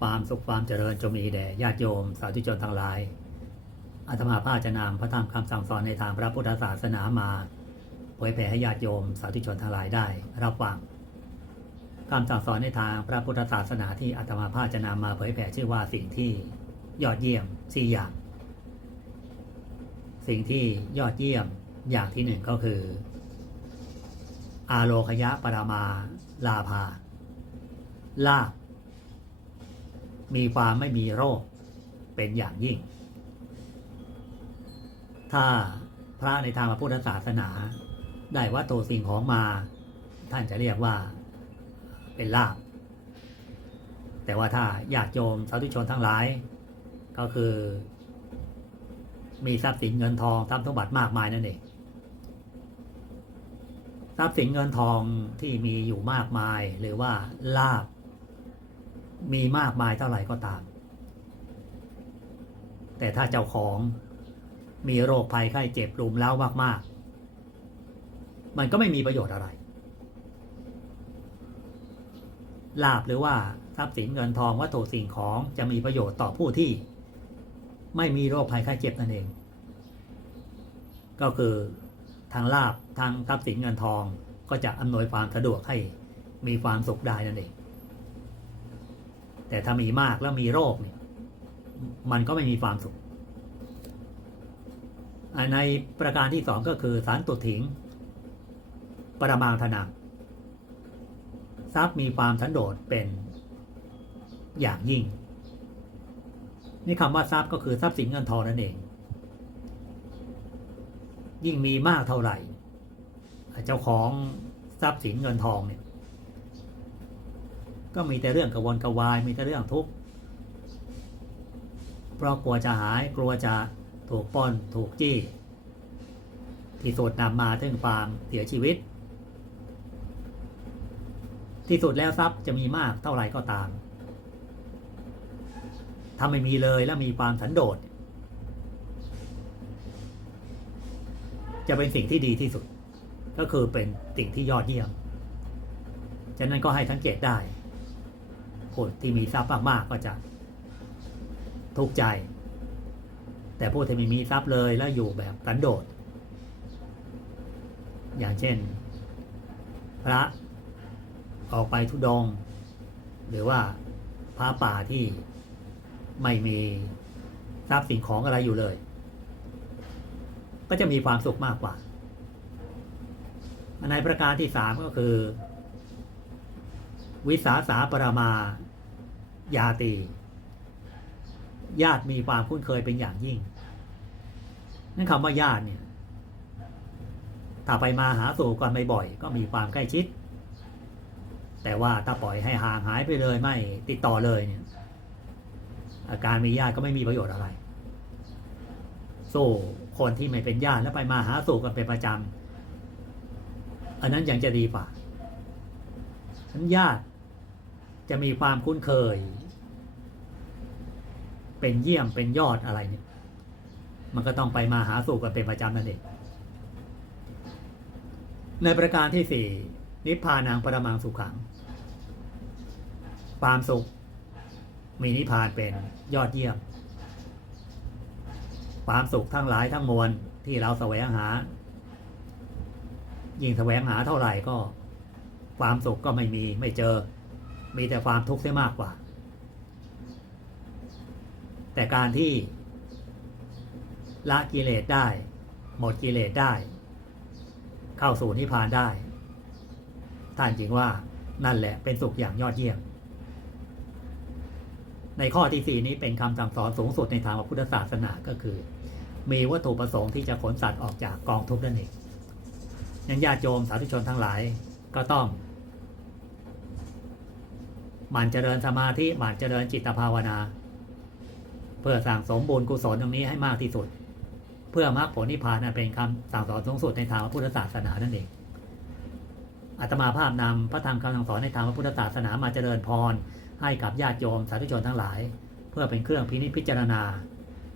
ความสุขความเจริญจงมีแด่ญาติโยม สาธุชนทั้งหลายอาตมาภาจะนำพระธรรมคำสั่งสอนในทางพระพุทธศาสนามาเผยแผ่ให้ญาติโยม สาธุชนทั้งหลายได้ รับฟังคำสั่งสอนในทางพระพุทธศาสนาที่อาตมาภาจะนำมาเผยแผ่ชื่อว่าสิ่งที่ยอดเยี่ยมสี่อย่าง สิ่งที่ยอดเยี่ยมอย่างที่หนึ่งก็คือ อาโลคยะปรามาลาภาลาภ มีความไม่มีโรคเป็นอย่างยิ่ง ถ้าพระในทางพระพุทธศาสนา ได้วัตถุสิ่งของมา ท่านจะเรียกว่าเป็นลาภแต่ว่าถ้าญาติโยมสาธุชนทั้งหลาย ก็คือ มีทรัพย์สินเงินทองทรัพย์สมบัติมากมายนั่นเองทรัพย์สินเงินทองที่มีอยู่มากมายหรือว่าลาบ มีมากมายเท่าไหร่ก็ตาม แต่ถ้าเจ้าของมีโรคภัยไข้เจ็บรุมเร้ามากๆ มันก็ไม่มีประโยชน์อะไร ลาบหรือว่าทรัพย์สินเงินทองวัตถุสิ่งของจะมีประโยชน์ต่อผู้ที่ ไม่มีโรคภัยไข้เจ็บนั่นเอง ก็คือทางลาบทางทรัพย์สินเงินทองก็จะอำนวยความสะดวกให้มีความสุขได้นั่นเอง แต่ถ้ามีมากแล้วมีโรคเนี่ยมันก็ไม่มีความสุข ในประการที่สองก็คือสารตุถิง ปรมาธนังทรัพย์มีความสันโดษเป็นอย่างยิ่ง นี่คำว่าทรัพย์ก็คือทรัพย์สินเงินทองนั่นเอง ยิ่งมีมากเท่าไหร่ เจ้าของทรัพย์สินเงินทองเนี่ย ก็มีแต่เรื่องกระวนกระวาย มีแต่เรื่องทุกข์เพราะกลัวจะหายกลัวจะถูกปล้นถูกจี้ ที่สุดนำมาถึงความเสียชีวิต ที่สุดแล้วทรัพย์จะมีมากเท่าไหร่ก็ตามถ้าไม่มีเลยแล้วมีความสันโดษจะเป็นสิ่งที่ดีที่สุด ก็คือเป็นสิ่งที่ยอดเยี่ยม ฉะนั้นก็ให้สังเกตได้ คนที่มีทรัพย์มากๆก็จะทุกข์ใจ แต่ผู้ที่ไม่มีทรัพย์เลยแล้วอยู่แบบสันโดษ อย่างเช่น พระออกไปทุดง หรือว่าพระป่าที่ไม่มีทรัพย์สิ่งของอะไรอยู่เลย ก็จะมีความสุขมากกว่าในประการที่สามก็คือ วิสาสาปรมา ยาตี ญาติมีความคุ้นเคยเป็นอย่างยิ่ง นั่นคำว่าญาติเนี่ย ถ้าไปมาหาสู่กันบ่อยๆก็มีความใกล้ชิด แต่ว่าถ้าปล่อยให้ห่างหายไปเลยไม่ติดต่อเลยเนี่ย อาการมีญาติก็ไม่มีประโยชน์อะไร สู้คนที่ไม่เป็นญาติแล้วไปมาหาสู่กันเป็นประจำอันนั้นยังจะดีกว่าฉันญาติ จะมีความคุ้นเคย เป็นเยี่ยมเป็นยอดอะไรเนี่ย มันก็ต้องไปมาหาสู่กันเป็นประจำนั่นเองในประการที่สี่นิพพานังปรมังสุขัง ความสุข มีนิพพานเป็นยอดเยี่ยม ความสุขทั้งหลายทั้งมวลที่เราแสวงหา ยิ่งแสวงหาเท่าไหร่ก็ ความสุขก็ไม่มีไม่เจอ มีแต่ความทุกข์เสียมากกว่า แต่การที่ละกิเลสได้ หมดกิเลสได้ เข้าสู่นิพพานได้ ท่านจริงว่านั่นแหละเป็นสุขอย่างยอดเยี่ยม ในข้อที่สี่นี้เป็นคำสั่งสอนสูงสุดในทางพระพุทธศาสนาก็คือ มีวัตถุประสงค์ที่จะขนสัตว์ออกจากกองทุกข์นั่นเองยังญาติโยมสาธุชนทั้งหลายก็ต้อง มั่นเจริญสมาธิหมั่นเจริญจิตภาวนา เพื่อสั่งสมบุญกุศลตรงนี้ให้มากที่สุด เพื่อมรรคผลนิพพานเป็นคำสั่งสอนสูงสุดในทางพระพุทธศาสนานั่นเองอาตมาภาพนำพระธรรมคำสั่งสอนในทางพระพุทธศาสนามาเจริญพร ให้กับญาติโยมสาธุชนทั้งหลาย เพื่อเป็นเครื่องพินิจพิจารณา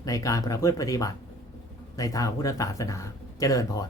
ในการประพฤติปฏิบัติ ในทางพระพุทธศาสนาเจริญพร